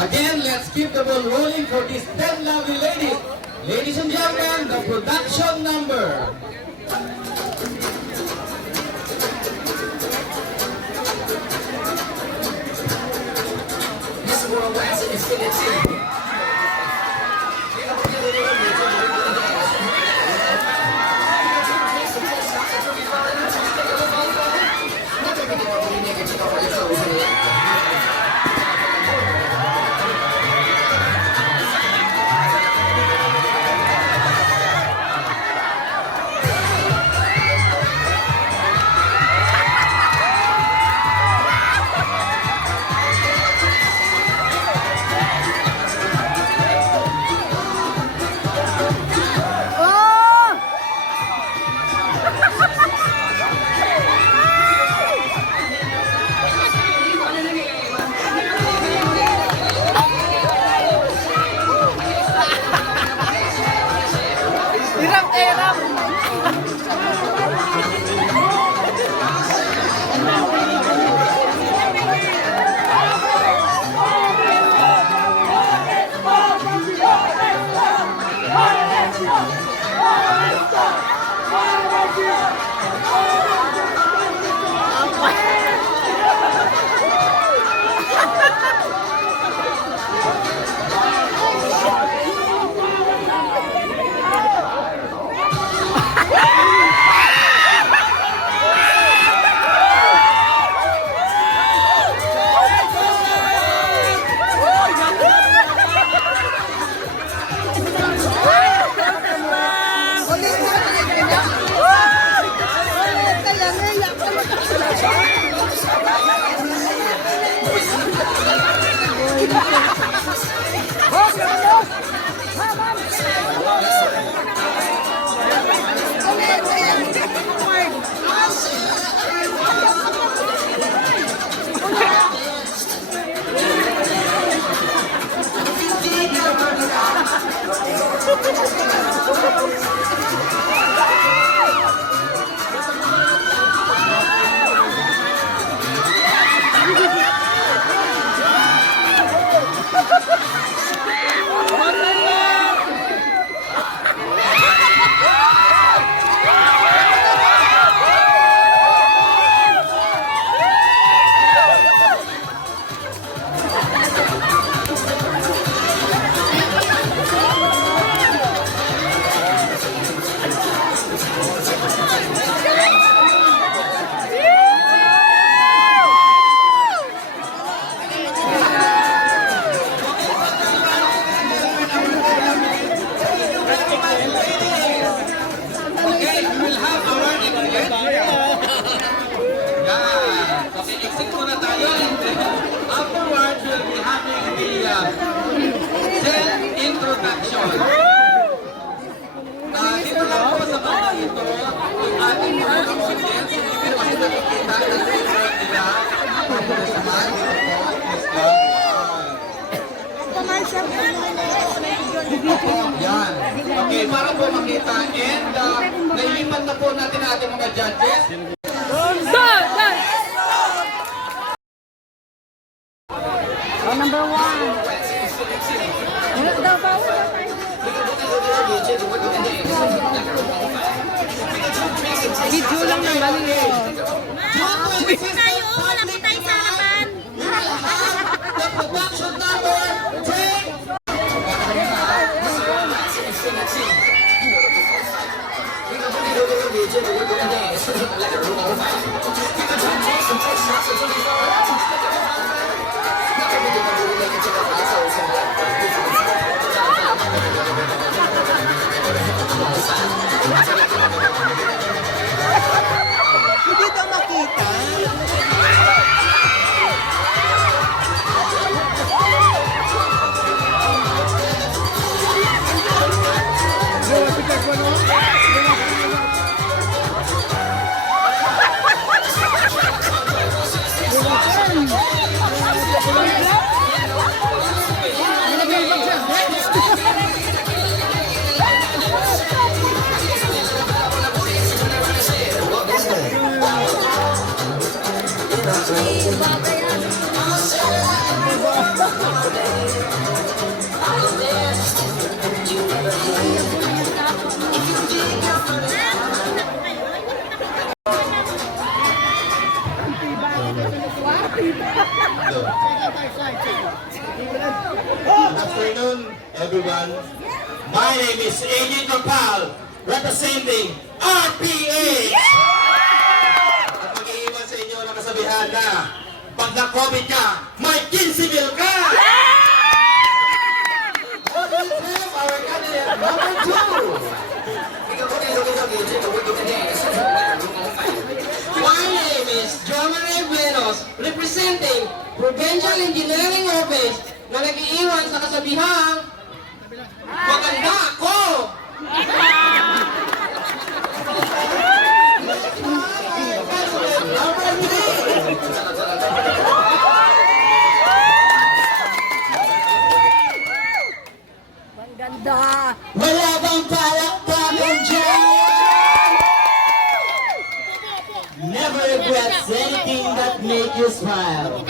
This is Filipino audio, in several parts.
Again, let's keep the ball rolling for these 10 lovely ladies. Ladies and gentlemen, the production number. Miss Worldwide Infinity. Dito lang po sa mga ito, yung ating mga audience, hindi ko kasi nakikita na report nila. Yan. Okay, para po makita. And nailipan na po natin ang ating mga judges. Oh, number 1. Video lang naman yun. Tayo, wala po tayo sa harapan. The production number 10. Hindi daw makita. Good afternoon, everyone. My name is Agent Rapal, representing RPH. At mag-iiwan sa inyo ng kasabihan na pag na-COVID ka, may 15 mil ka! What is him? Our candidate number 2. My name is John Manuel Buenos, representing Provincial Engineering Office na nag-iiwan sa kasabihang maganda ako! Ganda. Wala bang palakpakan dyan? Never regrets anything that make you smile.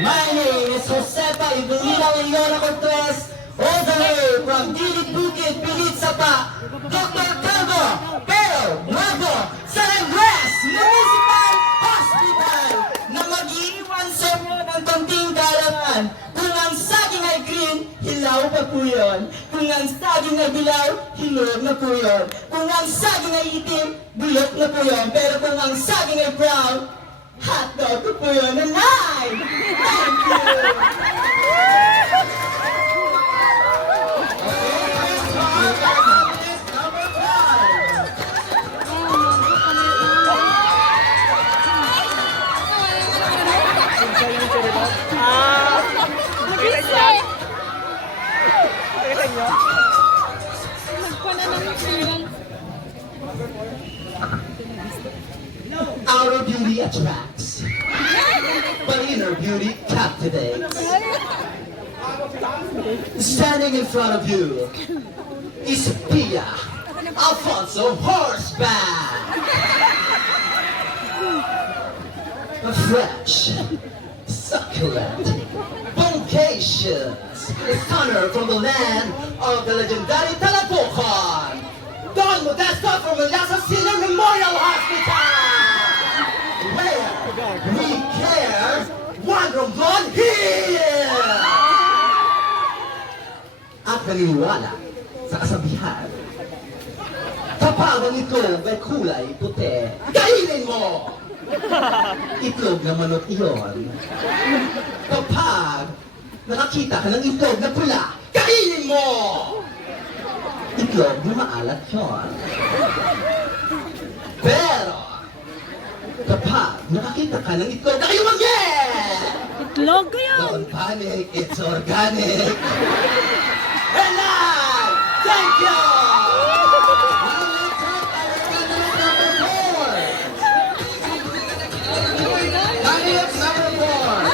My name is Josefa Ibelina Leona Cortez, all the way from Dilit Bukid, Pilit Sapa, Dr. Calvo, Pero, Bravo, San Andres Municipal Hospital, na mag-iiwan sa inyo ng konting kaalaman. Kung ang saging ay green, hilaw pa po yun. Kung ang saging ay dilaw, hinog na po yun. Kung ang saging ay itim, bulok na po yun. Pero kung ang saging ay brown, hotdog na po yun. Alive! Thank you! Outer beauty attracts, but inner beauty captivates. Standing in front of you is Pia Alfonso Horseback. A fresh, succulent, vocations, a stunner from the land of the legendary Talapocan, Don Modesto from the Assassino Memorial Hospital, where we care, one Romblon here! At naniniwala sa kasabihan, kapag ang itlog ay kulay puti, kainin mo! Itlog na manok iyon. Kapag nakakita ka ng itlog na pula, kainin mo! Itlog na maalat yun. Pero, kapag nakakita ka ng itlog na kayumangge! Itlog ko yun. Don't panic, it's organic. And I thank you! Candidate number 4.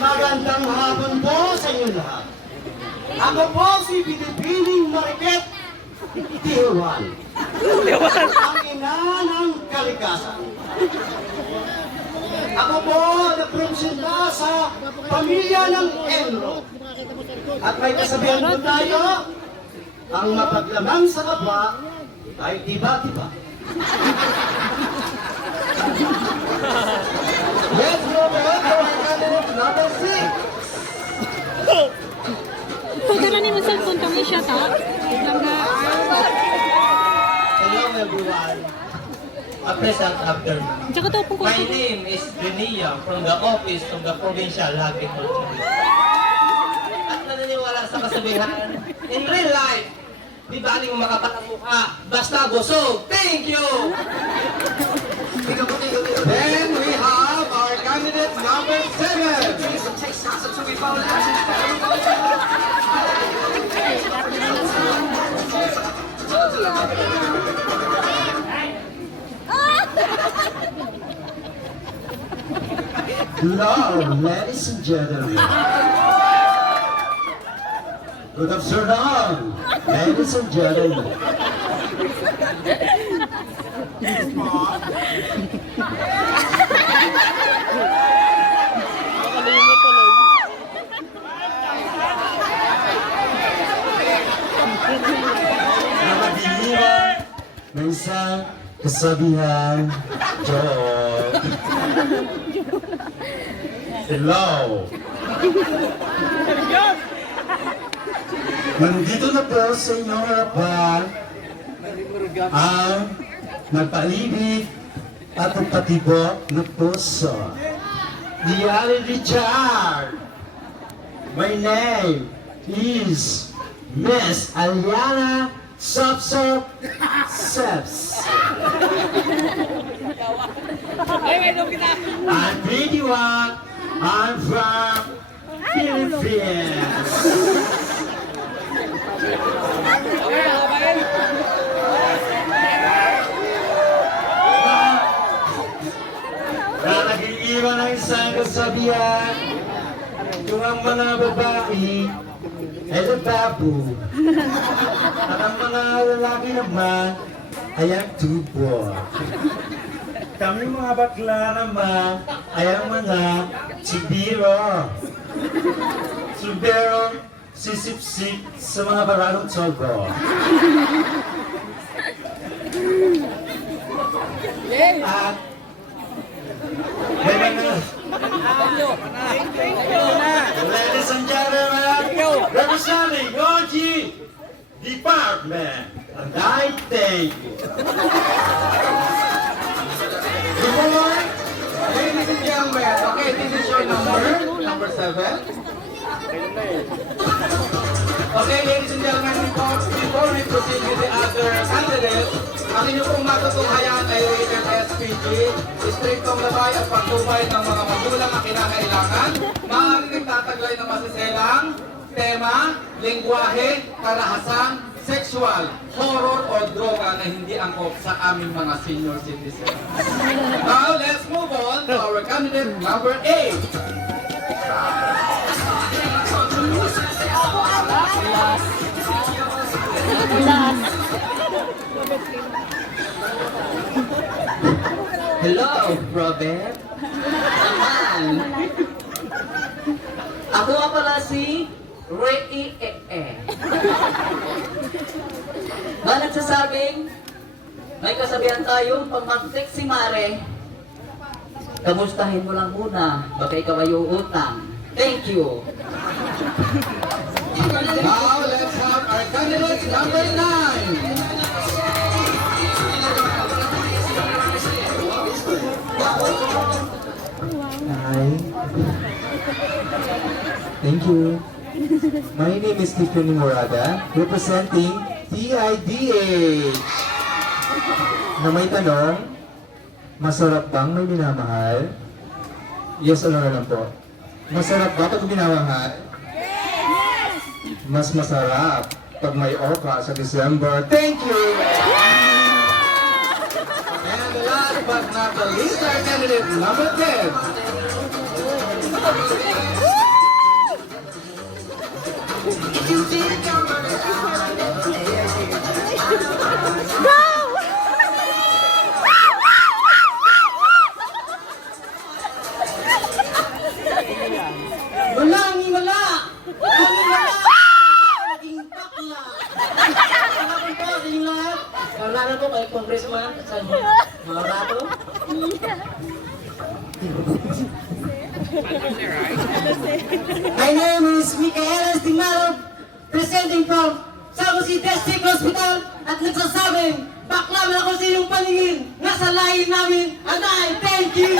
Magandang hapon po sa inyo lahat. Ako po si Binibining Mariket Tijuan. Ang ina ng kalikasan. Ako po nagpresenta sa pamilya ng Enro. At may kasabihan po tayo, ang mapaglaman sa kapwa ay tiba-tiba. Let's go back to our candidate number 6. Pagkara ni mo cellphone kang i-shut up. Hello everyone. A present afternoon. Tsaka to po ko. My name is Renia from the Office of the Provincial Agriculture. At naniniwala sa kasabihan, in real life, di baling makapanamuka, basta busog. Thank you! Then we have our candidate number 7. Hello, ladies and gentlemen. Good afternoon, ladies and gentlemen. kasabihan, joke. Hello. Nandito na po sa inyong harapan ang nagpaibig at nagpatibok na puso. Ni Allen Richard. My name is Miss Aliana Sopsop Seps. I'm pretty one. I'm from Philippines. Na nag-iiwan ng isang kasabihan, kung ang mga babae ay lababo, at ang mga lalaki naman ay ang tubo. Kami mga bakla naman ay ang mga subiro. Subero, sisip-sip sa mga baranong togo. At may mga ladies and gentlemen, representing OG Department, and I thank you. Before, ladies and gentlemen, okay, this is your number 7. Okay, ladies and gentlemen, before we proceed with the other candidates, ang inyong pong matutunghayan ay rated SPG, striktong labay at pagtubay ng mga magulang na kinakailangan, maaaring nagtataglay ng masiselang tema, lengguwahe, karahasan, sexual, horror o droga na hindi angkop sa aming mga senior citizens. Now, let's move on to our candidate number 8. Hello, Robert. Naman. Ako nga pala si Ray na nagsasabing may kasabihan tayo pag mag-text si Mare, kamustahin mo lang muna, baka ikaw ay uutang. Thank you. Now, let's have our candidate number 9. Hi. Thank you. My name is Tiffany Morada, representing TIDH. Na may tanong, masarap bang may minamahal? Yes or no lang po. Masarap ba pag minamahal? Mas masarap pag may oka sa December. Thank you! And last but not the least, our candidate number 10. Wala! Naging bakla! Salamat po sa inyo lahat. Kalala ko kay Congressman at sa mga rato. My name is Micaela Estimado, presenting from San Jose District Hospital at nagsasabing bakla man ako sa inyong paningin, nasa lahi namin, and I thank you!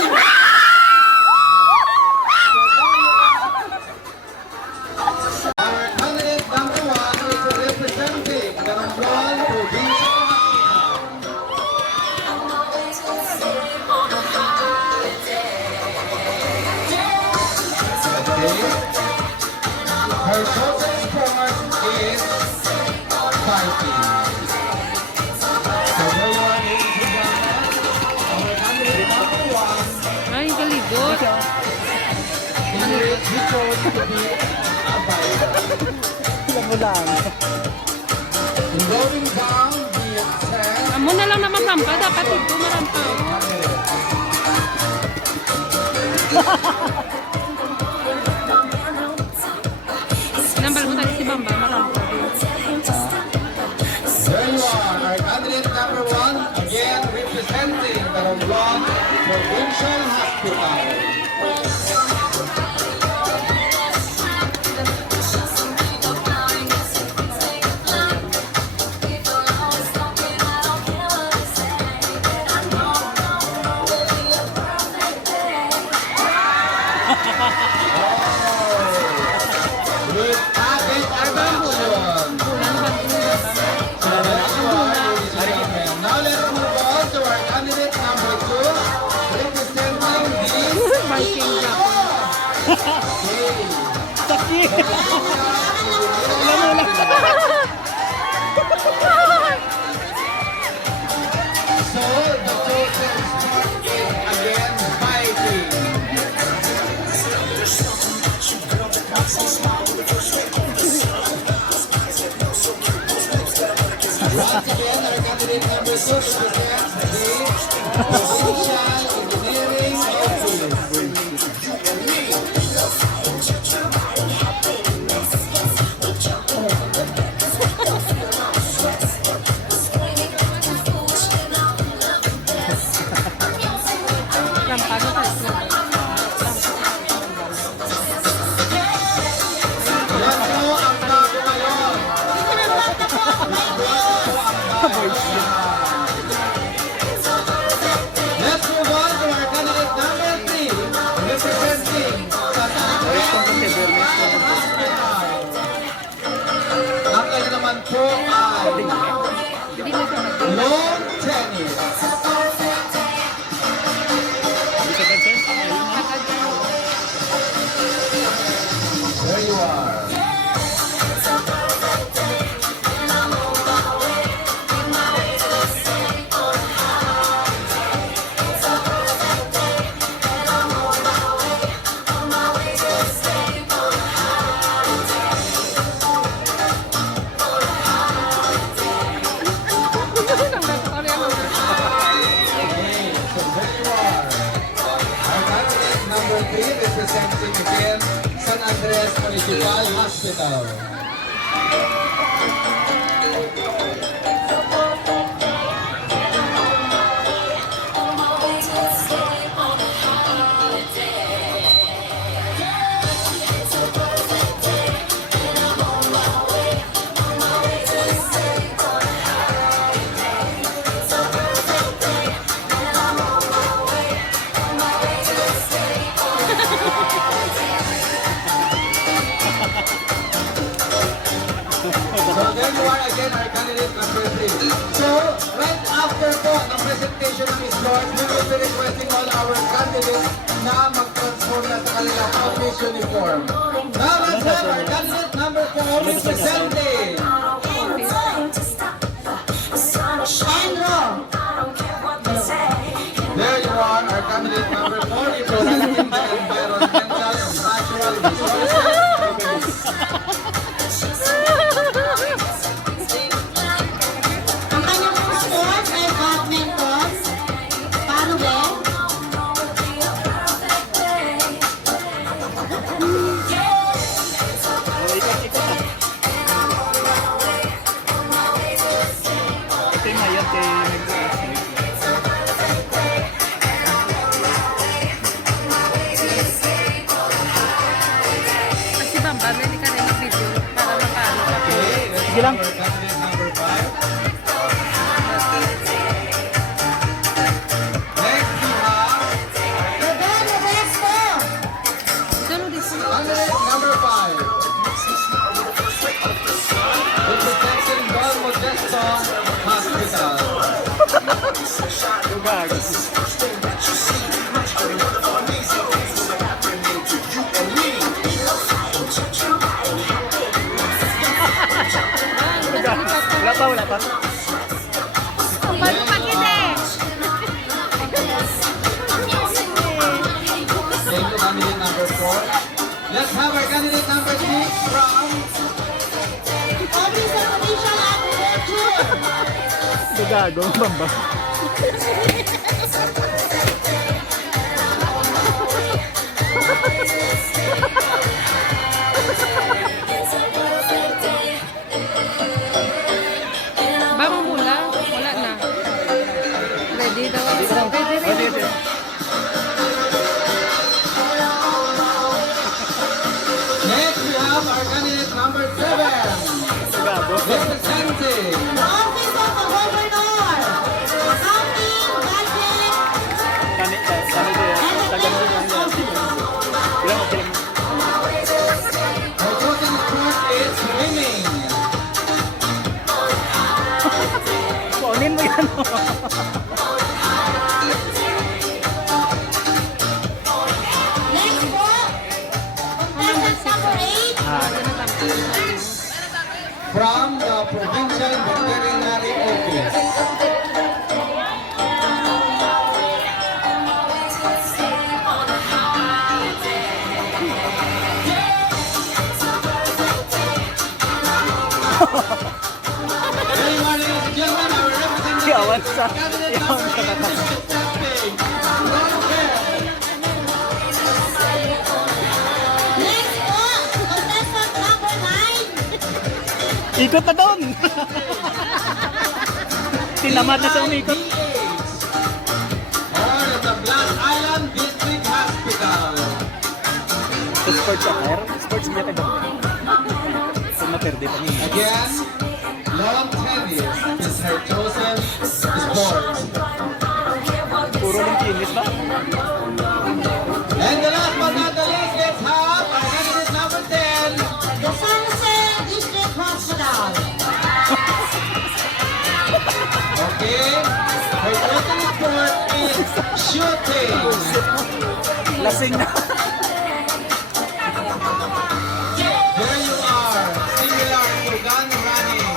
Our candidate number 1 is representing the Romblon Provincial Her chosen sport is fighting. So everyone, ladies and gentlemen, our candidate number 1 Ay, galigod. he chose to be a fighter. Going down the stairs. Amo na lang na magrampa. Dapat ito marampa. Nambal mo tayo si Bamba. Marampa. There you are, our candidate number 1, again representing with package attraction. Now let's move on to our candidate number 2, representing So the chosen sport is again Viking. Once again, our candidate number 2 represents the Provincial Engineering Office. Yan po ang bago ngayon. Let's move on to our candidate number 3, representing San Andres Hospital. Ang kanya naman po ay lawn tennis. There you are. Our candidate number 3 representing again San Andres Municipal Hospital. So there you are again, our candidate number 3. So, right after po ng presentation ng sports, we will be requesting all our candidates na mag-transform na sa kanilang office uniform. Now let's have our candidate number 4 representing There you are, our candidate number 4 representing the environmental and natural resources. Ang kanyang mga sports ay badminton, paddle, Si Bamba, hindi ka rin mag-video para mapalo. Sige lang. Candidate number 5. Next we have candidate number 5. Representing Don Modesto Hospital. Wala pa. Thank you, candidate number 4. Let's have our candidate number 6 from Office of Provincial Agriculture. Gago, Bamba. Bang mula? Wala na. Ready daw. Ready. Next we have our candidate number 7. Representing The Office of the Governor. Accounting, Next po, contestant number 8. From the Provincial Veterinary Office. Good morning, ladies and gentlemen. Our representative candidate number 8 is accepting. Long hair. Next po, contestant number 9. Ikot na doon! Tinamad na sa umikot. Or the Black Island District Hospital. Sports attire? Sports niya ka doon. Kung maperde pa niya. Again, long tennis is her chosen sport. Puro lang kinis ba? And the last but not the least, let's have our candidate number 10. The San Jose District Hospital. Okay, her chosen sport is shooting. Lasing na. There you are, similar to gun running.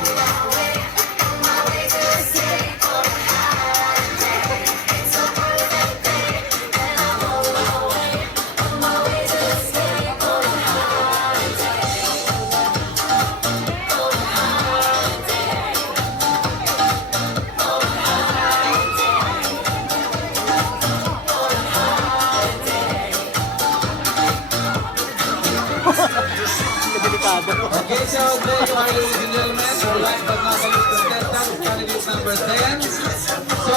Delikado. Okay, so there you are, ladies and gentlemen. Our last but not the least contestant, candidate number 10. So,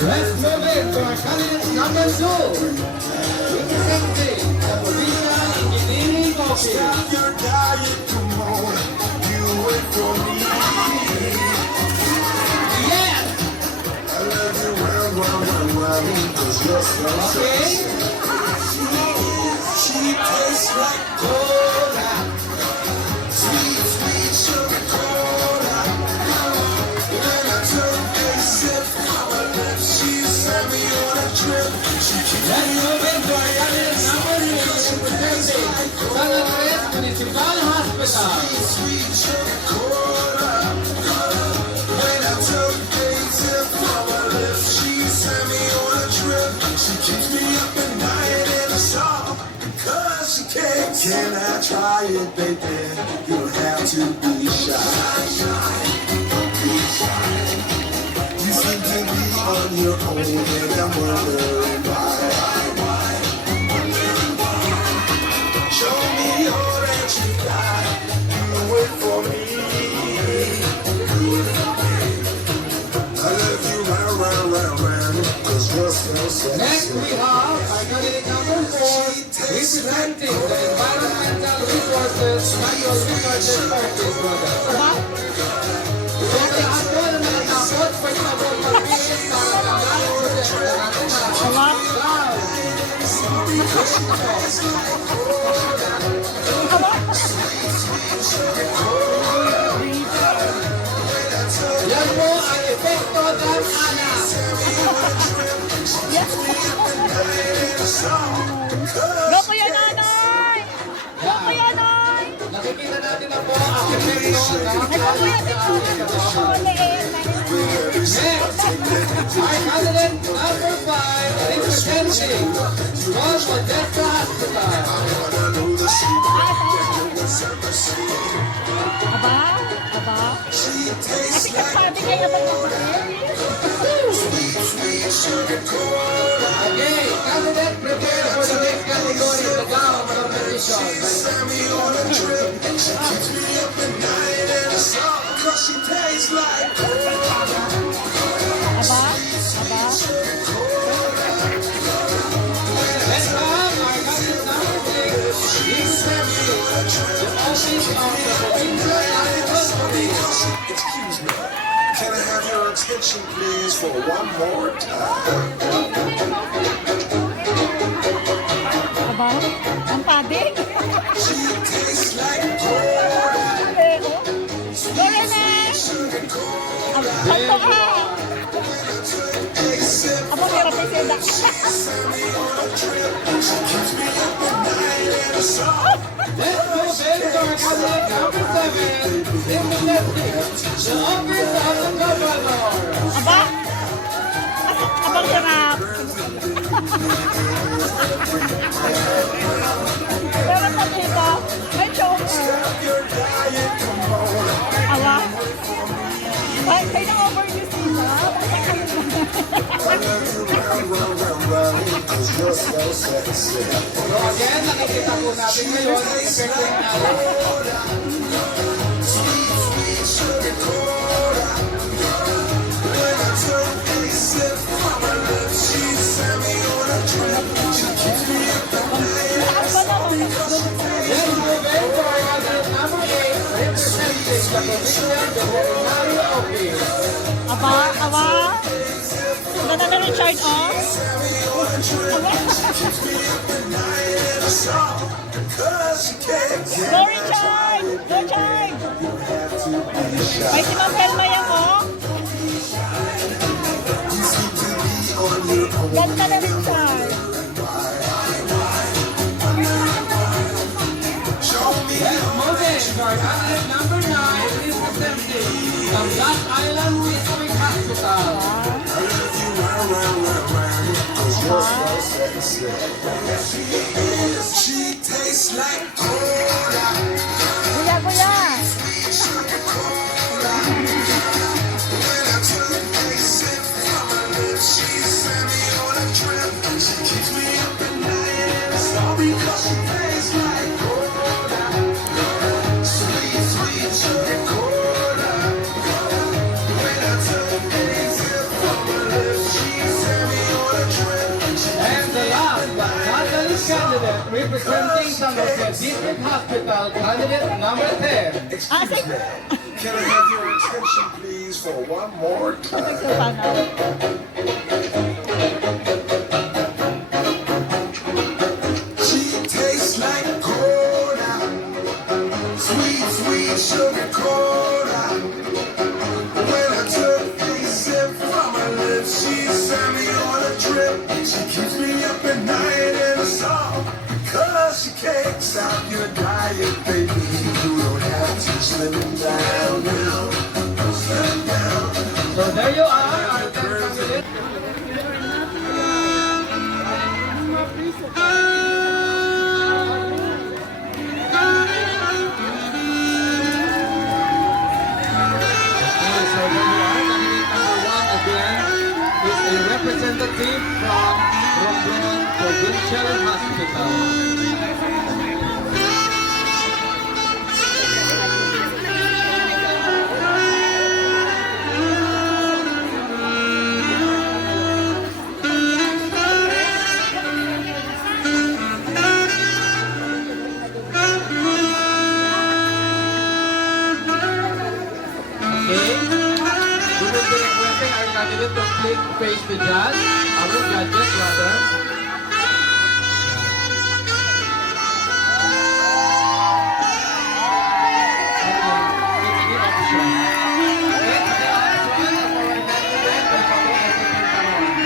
let's move in to our candidate number 2. Representing the Provincial Engineering Office. Yes! Okay. Let's move into our candidate number 3, representing San Andres Municipal Hospital. Can I try it, baby? You don't have to be shy. You seem to be on your own, and I'm wondering why. Show me all that you got. You wait for me. I love you round, 'cause you're so sexy. Next, we have our candidate number 4, representing the Environmental Resources Natural Resources Office. Kung lahat po na nakatakot, pwede na po mag-iis para tanggalin po siya natin na yan po ang epekto ng anak. Loko yan, nanay! Loko yan, nanay! Nakikita natin na po ang epekto ng Next, our candidate number 5, representing North Odessa Hospital. Aba? Aba? Kasi kasabi kayo ba Okay, candidate, prepare for the next category, the gown competition. Aba? Aba? Let's have our candidate number 6, representing the office of the Provincial Animal Police. Excuse me. Can I have your attention, please, for one more time? Aba? Ang padig? She tastes like gold. Leo? Kanto ka. Aba, meron pa sila. Let's go then to our candidate number 7, representing the office of the governor. Aba? Abang sarap. Meron pa dito. May choker. Awa? Ay, kayo na overuse dito. So again, nakikita po natin ngayon ang epekto ng alak. Let's move in to our candidate number 8, representing the Provincial Veterinary Office. Aba? Awa? Ganda na Richard, oh? Go Richard! Go Richard! May si Ma'am Pelma yan, oh? Ganda na Richard! Let's move in to our candidate number 9, representing the Black Island District Hospital. She tastes like cola. Kuya, kuya! When I took a sip from her lips, she sent me on a trip. She keeps me up at night, and it's all because she tastes like cola. Sweet, sweet sugar cola. When I took a sip from her lips, she sent me on a trip. And the last but not the least candidate, representing San Jose District Hospital, candidate number 10. Ah, sige. Can I have your attention, please, for one more time? So, paano? She tastes like cola, sweet, sweet sugar cola. When I took a sip from her lips, she sent me on a trip. She keeps me up at night and it's all because she cakes out your diet, baby. You don't have to slim down now. Slim down. So there you are, our 10 candidates. So there you are, candidate number 1 again is a representative from Romblon Provincial Hospital. Okay? We will be requesting our candidate to please face the judge, our judges rather. Any option. Okay, any option of our candidate, may pag-uusap yung tanong.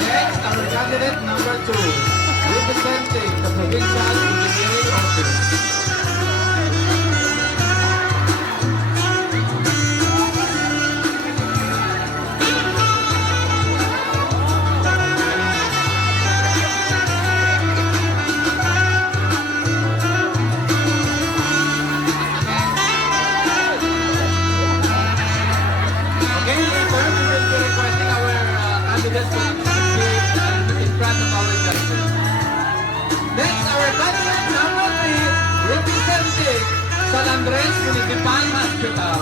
Next, our candidate number 2, representing the Provincial Engineering Office. Okay, later we will be requesting our candidates to be in front of our judges. Next, our candidate number 3, representing San Andres Municipal Hospital.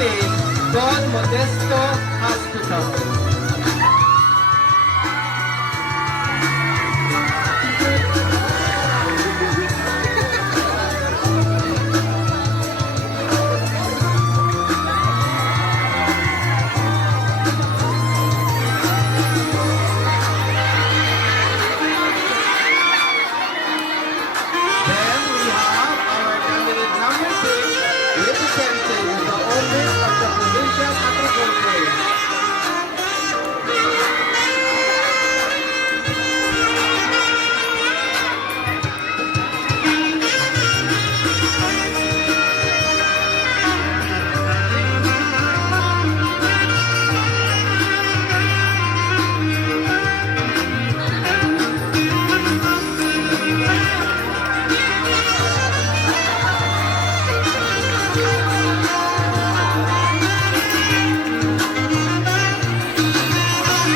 representing Don Modesto Hospital. Then we have our candidate number 6 representing the office of the Provincial Agriculture.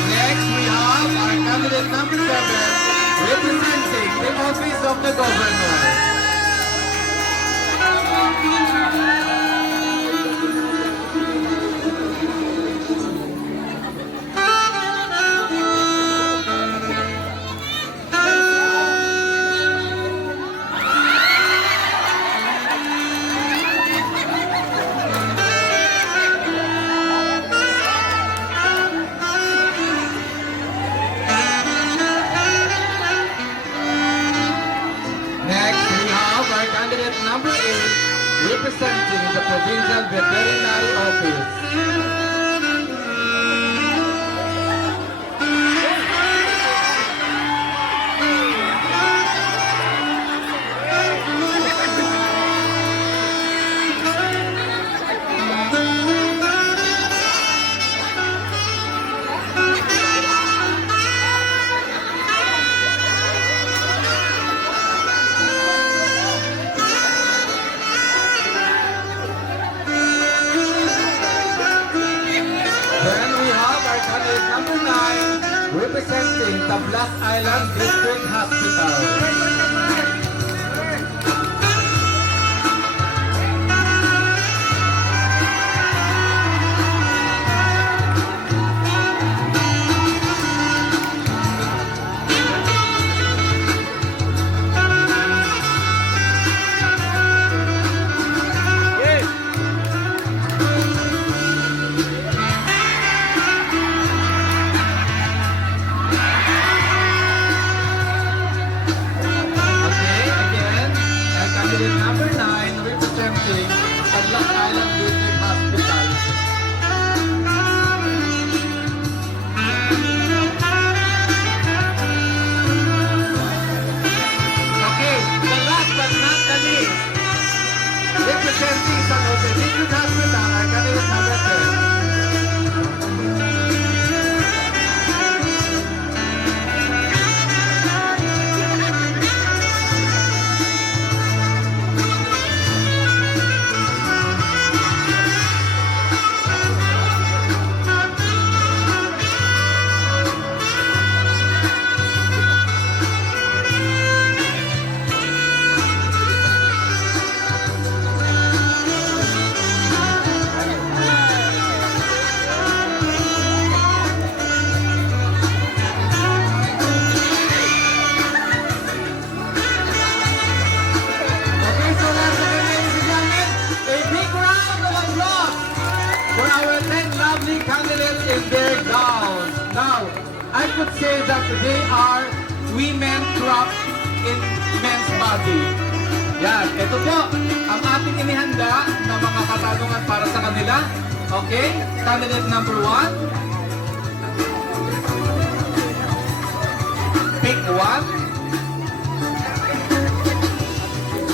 Next, we have our candidate number 7 representing the office of the governor. Next, we have our candidate number 8 representing the Provincial Veterinary Office. Then we have our candidate number 9 representing Tablas Island District Hospital. Okay, again, our candidate number 9 representing Tablas Island District Hospital. Okay, the last but not the least, representing San Jose District Hospital, our candidate number 10. Okay, so once again, ladies and gentlemen, a big round of applause for our 10 lovely candidates in their gowns. Now, I could say that they are women trapped in men's body. Yan, ito po ang ating inihanda na mga katanungan para sa kanila. Okay, candidate number 1. Pick 1.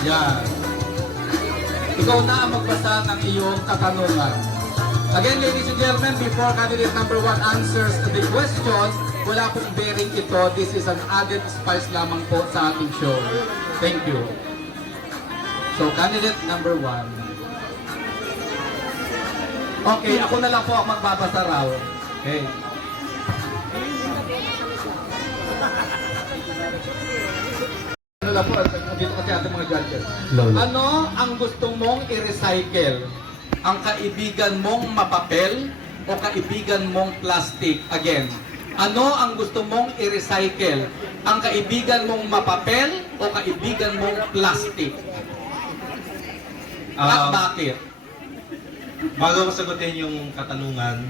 Yan. Ikaw na ang magbasa ng iyong katanungan. Again, ladies and gentlemen, before candidate number 1 answers the question, wala pong bearing ito. This is an added spice lamang po sa ating show. Thank you. So, candidate number 1. Okay, ako na lang po ang magbabasa raw. Okay. Ano lang po, dito kasi ating mga judges. Ano ang gusto mong i-recycle? ang kaibigan mong mapapel o kaibigan mong plastic? Again, ano ang gusto mong i-recycle? Ang kaibigan mong mapapel o kaibigan mong plastic? At bakit? Bago ko sagutin yung katanungan,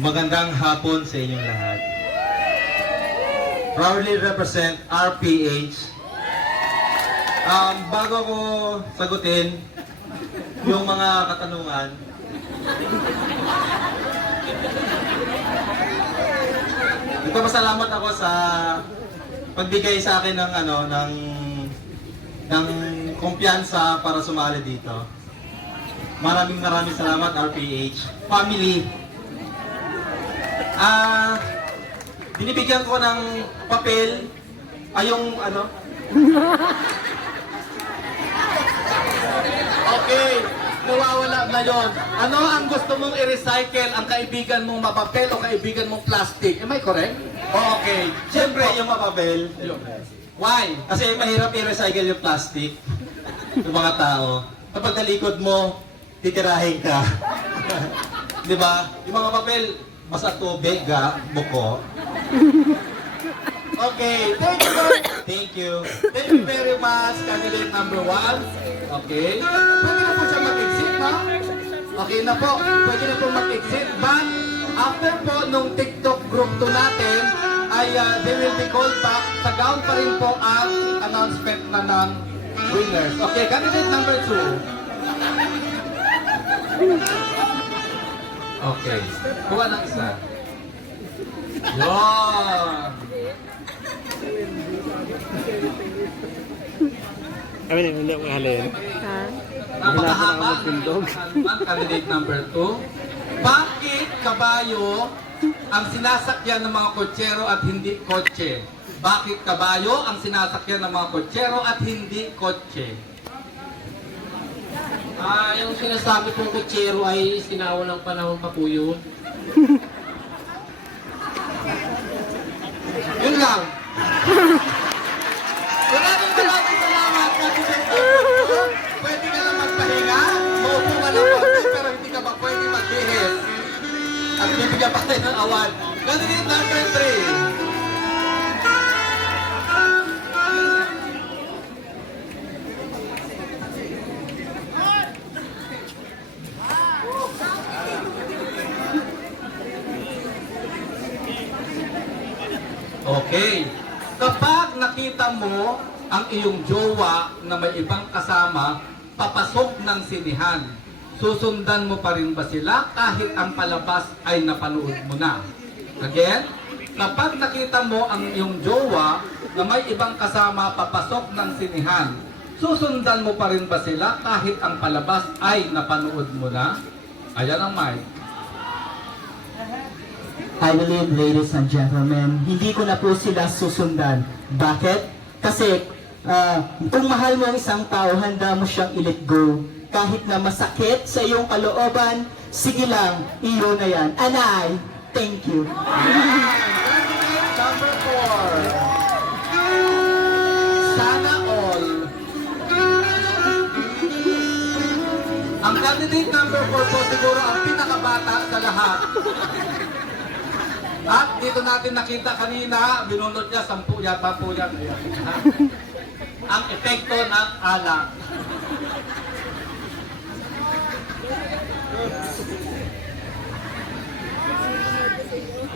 magandang hapon sa inyong lahat. Proudly represent RPH. Bago ko sagutin yung mga katanungan, nagpapasalamat ako sa pagbigay sa akin ng ng kumpiyansa para sumali dito. Maraming salamat RPH family. Binibigyan ko ng papel ay yung Okay, nawawala na yon. Ano ang gusto mong i-recycle? Ang kaibigan mong mapapel o kaibigan mong plastic? Am I correct? Oh, okay. Siyempre yung mapapel. Why? Kasi mahirap i-recycle yung plastic ng mga tao. Kapag talikod mo, titirahin ka. Di ba? Yung mga papel, basta tubig, buko. Okay, Thank you. thank you very much, candidate number 1. Okay. Pwede na po siya mag-exit, no? Okay na po. Pwede na po mag-exit. But, after po nung TikTok group 2 natin, ay they will be called back. Sa gown pa rin po ang announcement na ng winners. Okay, candidate number 2. Okay. Kuha ng isa. Yun. Kami na, hindi ako halin. Napakahaba ng candidate number 2. Bakit kabayo ang sinasakyan ng mga kotsero at hindi kotse? Bakit kabayo ang sinasakyan ng mga kotsero at hindi kotse? Yung sinasabi kong kutsero ay sinaunang panahon pa po yun. Yun lang. Maraming salamat, candidate number 2. Pwede ka lang magpahinga, maupo ka ng konti, pero hindi ka ba pwede magbihis? At bibigyan pa tayo ng award. Candidate number 3. Okay. Kapag nakita mo ang iyong jowa na may ibang kasama, papasok ng sinihan, susundan mo pa rin ba sila kahit ang palabas ay napanood mo na? Again, kapag nakita mo ang iyong jowa na may ibang kasama papasok ng sinihan, susundan mo pa rin ba sila kahit ang palabas ay napanood mo na? Ayan ang mic. I believe, ladies and gentlemen, hindi ko na po sila susundan. Bakit? Kasi kung mahal mo ang isang tao, handa mo siyang i-let go. Kahit na masakit sa iyong kalooban, sige lang, iyo na yan. Anay, thank you. Candidate number 4. Sana all. Ang candidate number 4 po siguro ang pinakabata sa lahat. At dito natin nakita kanina, binunod niya 10 yata po yan. Ang epekto ng alak.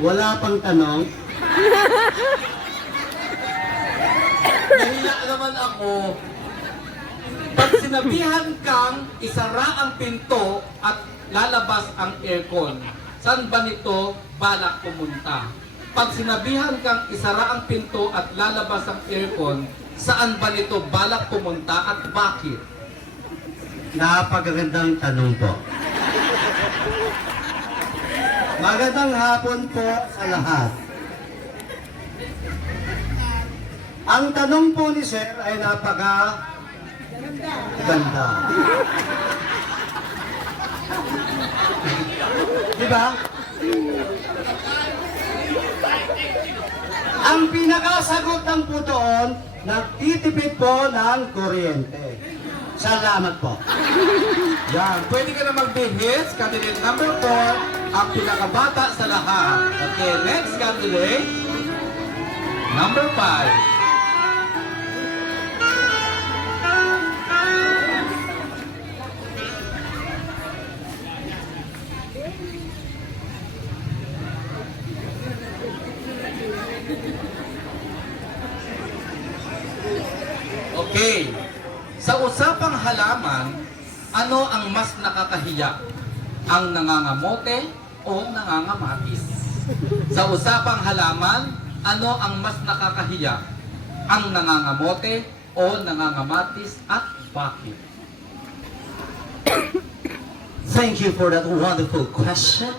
Wala pang tanong. Nahiya naman ako. Pag sinabihan kang isara ang pinto at lalabas ang aircon, saan ba nito balak pumunta? Pag sinabihan kang isara ang pinto at lalabas ang aircon, saan ba nito balak pumunta at bakit? Napakagandang tanong po. Magandang hapon po sa lahat. Ang tanong po ni Sir ay napaka-ganda. Diba? Ang pinakasagot ng po doon, nagtitipid po ng kuryente. Salamat po. Yan, pwede ka na magbihis. Candidate number 4, ang pinakabata sa lahat. Okay, next candidate. Number 5. Okay. Sa usapang halaman, ano ang mas nakakahiya? Ang nangangamote o nangangamatis? Sa usapang halaman, ano ang mas nakakahiya? Ang nangangamote o nangangamatis at bakit? Thank you for that wonderful question.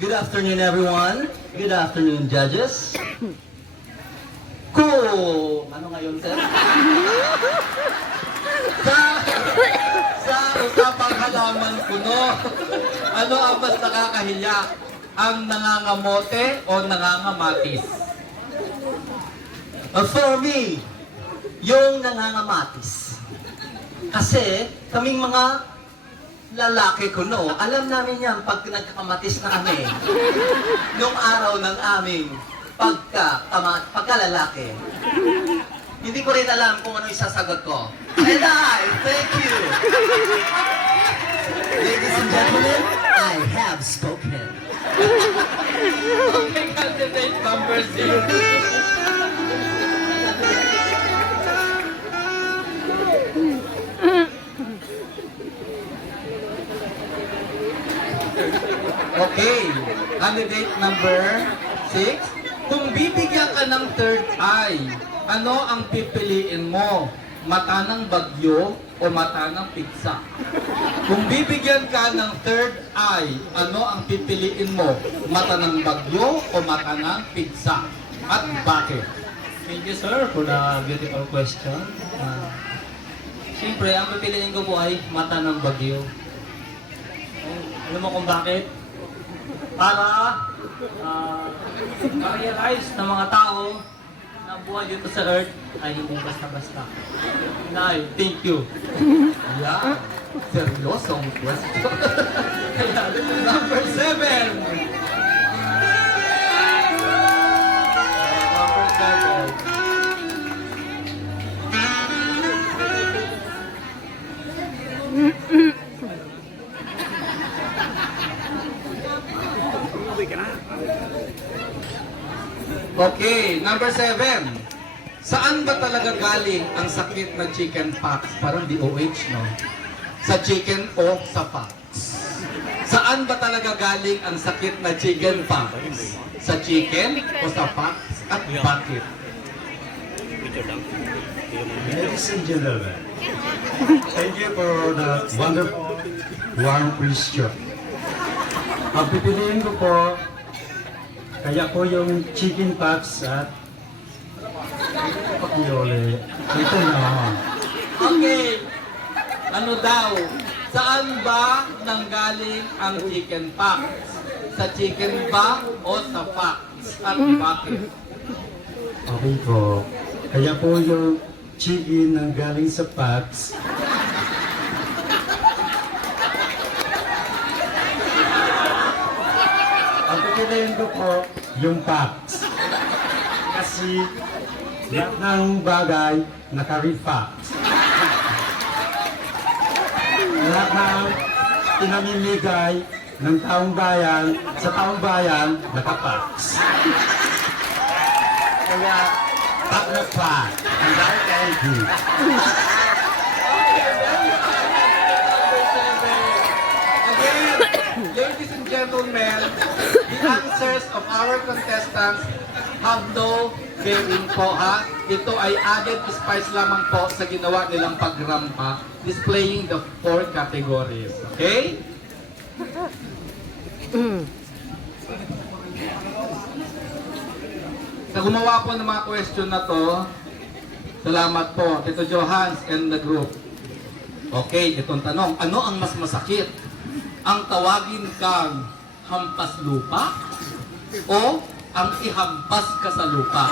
Good afternoon, everyone. Good afternoon, judges. Cool! Ano ngayon, sir? Sa usapang halaman kuno, ano ang mas nakakahiya? Ang nangangamote o nangangamatis? For me, yung nangangamatis. Kasi kaming mga lalaki kuno, alam namin yan pag nagkakamatis na kami. Nung araw ng aming pagkalalaki. Hindi ko rin alam kung ano isasagot ko. And I thank you. Ladies and gentlemen, I have spoken. Okay, candidate number 6. Okay, candidate number 6. Kung bibigyan ka ng third eye, ano ang pipiliin mo? Mata ng bagyo o mata ng pigsa? Kung bibigyan ka ng third eye, ano ang pipiliin mo? Mata ng bagyo o mata ng pigsa? At bakit? Thank you, sir, for the beautiful question. Siyempre, ang pipiliin ko po ay mata ng bagyo. Alam mo kung bakit? Para ma-realize ng mga tao na ang buhay dito sa Earth ay hindi basta-basta. Nay, thank you. Yeah, seryosong question. Kaya, number 7. Number 7. Okay, number 7. Saan ba talaga galing ang sakit ng chicken pox? Parang DOH, no? Sa chicken o sa pox? Saan ba talaga galing ang sakit na chicken pox? Sa chicken o sa pox? At bakit? Ladies and gentlemen, thank you for the wonderful, warm question. Ang pipiliin ko po, kaya po yung chicken pox at pakiole. Ito na. Okay. Ano daw? Saan ba nanggaling ang chicken pox? Sa chicken ba o sa pox? At bakit? Okay po. Kaya po yung chicken ang galing sa pox. Ang pipiliin ko po, yung pox. Kasi lahat ng bagay naka-refax. Lahat ng pinamimigay ng taong bayan sa taong bayan naka-fax. Kaya, pak na pak. And I thank you. Again, ladies and gentlemen, the answers of our contestants have no bearing po, ha? Ito ay added spice lamang po sa ginawa nilang pagrampa, displaying the 4 categories. Okay? Sa gumawa po ng mga question na to, salamat po, Tito Johans and the group. Okay, itong tanong, ano ang mas masakit? Ang tawagin kang hampas lupa o ang ihampas ka sa lupa?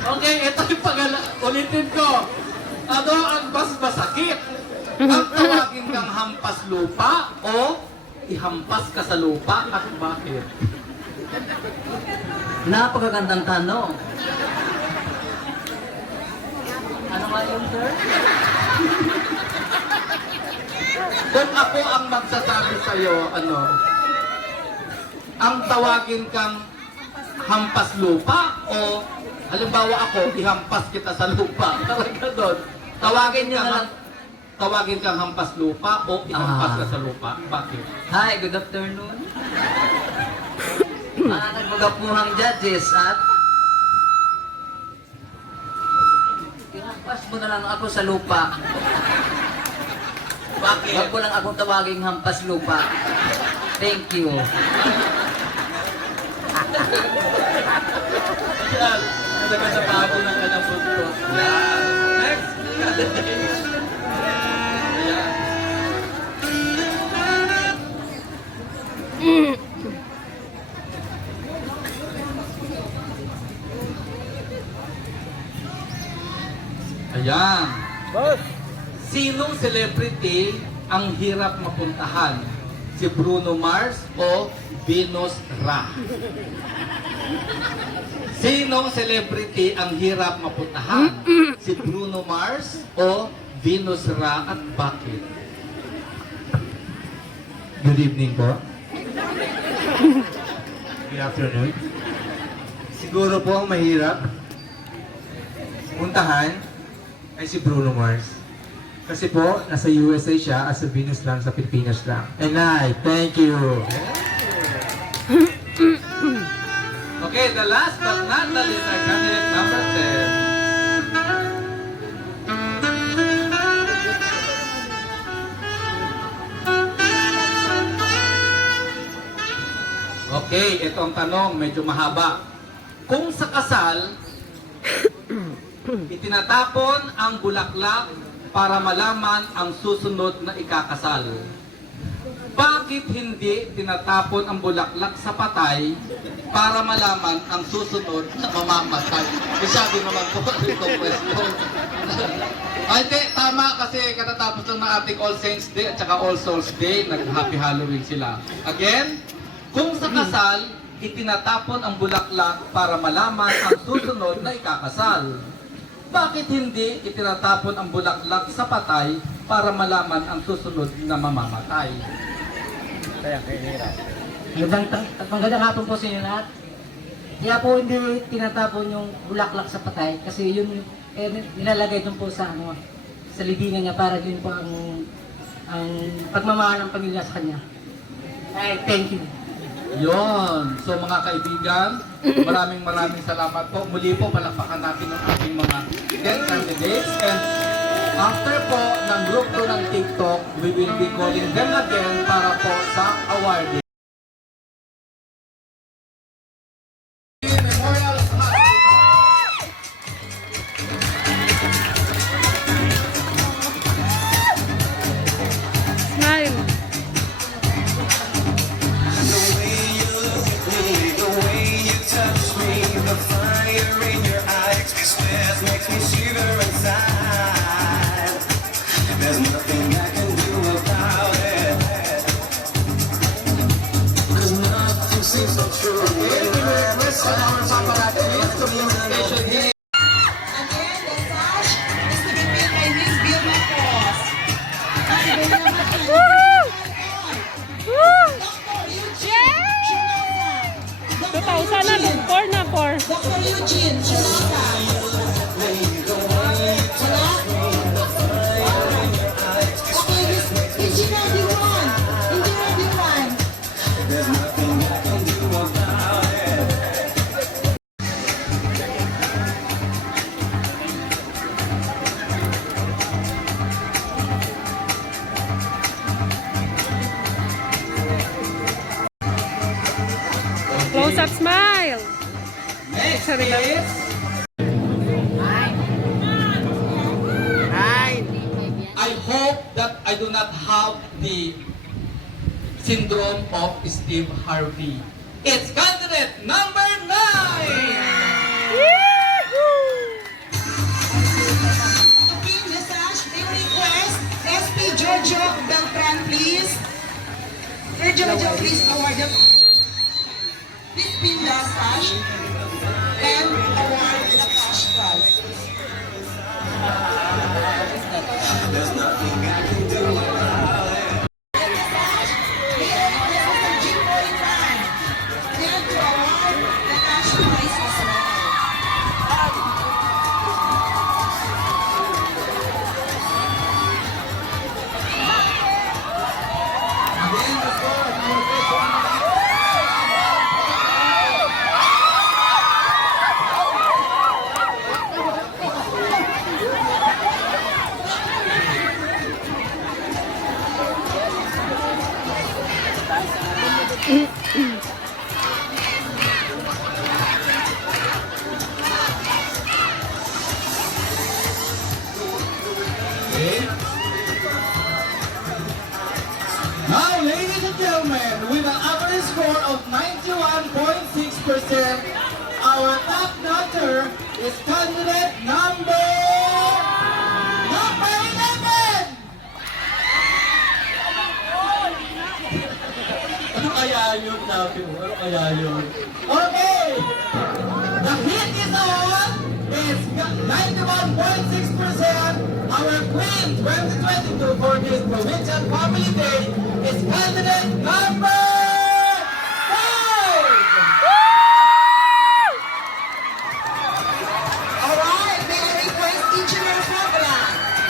Okay, ito yung ulitin ko. Ano ang mas masakit? Ang tawagin kang hampas lupa o ihampas ka sa lupa at bakit? Napakagandang tanong. Ano nga yun, sir? Kung ako ang magsasabi sa'yo, ang tawagin kang hampas lupa o halimbawa ako, ihampas kita sa lupa. Talaga doon. Tawagin kang hampas lupa o ihampas ka sa lupa. Bakit? Hi, good afternoon. Mga nagmagapuhang judges at ihampas mo na lang ako sa lupa. Bakit? Huwag mo lang akong tawaging hampas lupa. Thank you. Yan. Sa bago ng kanyang punto. Yan. Next. Yan. Ayan. Sinong celebrity ang hirap mapuntahan? Si Bruno Mars o Venus Ra? Sinong celebrity ang hirap mapuntahan? Si Bruno Mars o Venus Ra at bakit? Good evening po. Good afternoon. Siguro po ang mahirap puntahan ay si Bruno Mars. Kasi po, nasa USA siya, as a Venus lang, sa Pilipinas lang. And thank you. Okay, the last but not the least, our candidate number 10. Okay, ito ang tanong, medyo mahaba. Kung sa kasal, itinatapon ang bulaklak para malaman ang susunod na ikakasal. Bakit hindi tinatapon ang bulaklak sa patay para malaman ang susunod na mamamatay? Masyado naman po ito question. Ay, hindi, tama kasi katatapos lang ng ating All Saints Day at saka All Souls Day, nag-Happy Halloween sila. Again, kung sa kasal, itinatapon ang bulaklak para malaman ang susunod na ikakasal. Bakit hindi itinatapon ang bulaklak sa patay para malaman ang susunod na mamamatay? Magandang hapon po sa inyo lahat. Kaya po hindi tinatapon yung bulaklak sa patay kasi yun nilalagay dun po sa sa libingan niya para yun po ang pagmamahal ng pamilya sa kanya. Ay, thank you. Yon. So mga kaibigan, maraming salamat po. Muli po, palakpakan natin ang ating mga 10 candidates. And after po ng group 2 ng TikTok, we will be calling them again para po sa awarding. Memorial Smile. The fire in your eyes, this makes me shiver inside. There's nothing I can do about it. 'Cause nothing seems so true. communication here. Woo! Woo! Totoo, sana 4 na 4. Dr. Eugene Chulata. Okay, Regina Diwan. Indira Diwan. Close up smile. Next is I hope that I do not have the syndrome of Steve Harvey. It's candidate number 9! and award the cash prize. Now, ladies and gentlemen, with an average score of 91.6%, our top notcher is candidate number 11! Ano kaya yun natin? Ano kaya yun? Okay! The hit is on! It's 91.6%. Our Queen 2022 for this Provincial Family Day is candidate number 5! Alright, may I request Engineer Fabula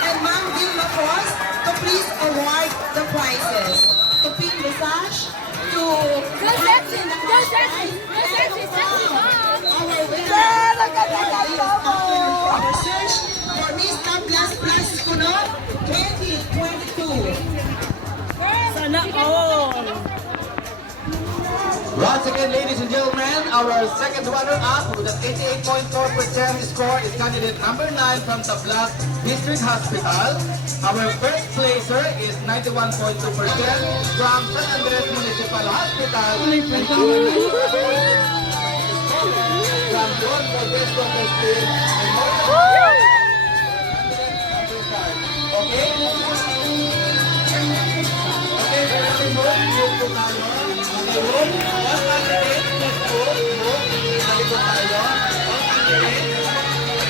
and Ma'am Vilma Cross to please award the prizes. To Pink Visage, to Franklin the cash prize, and to our winner of the search for Miss Tablas Plus Kuno 2022. Sana all. Once again, ladies and gentlemen, our second runner-up with an 88.4% score is candidate number 9 from Tablas District Hospital. Our first placer is 91.2% from San Andres Municipal Hospital. And our next runner from Don Modesto Castil Memorial. Okay? Okay, very good. Move po tayo. Okay, move. All candidates, let's move. Move. Sabi po tayo. All candidates.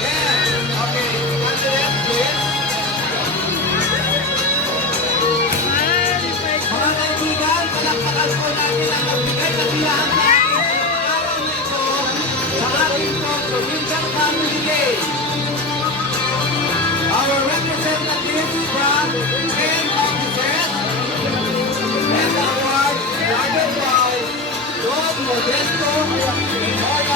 Yes. Okay, candidates, please. Mga kaibigan, palakpakan po natin ang magbigay kasiyahan sa araw na ito sa ating Provincial Family Day. Our representatives from 10 offices and award awarded by Don Modesto Memorial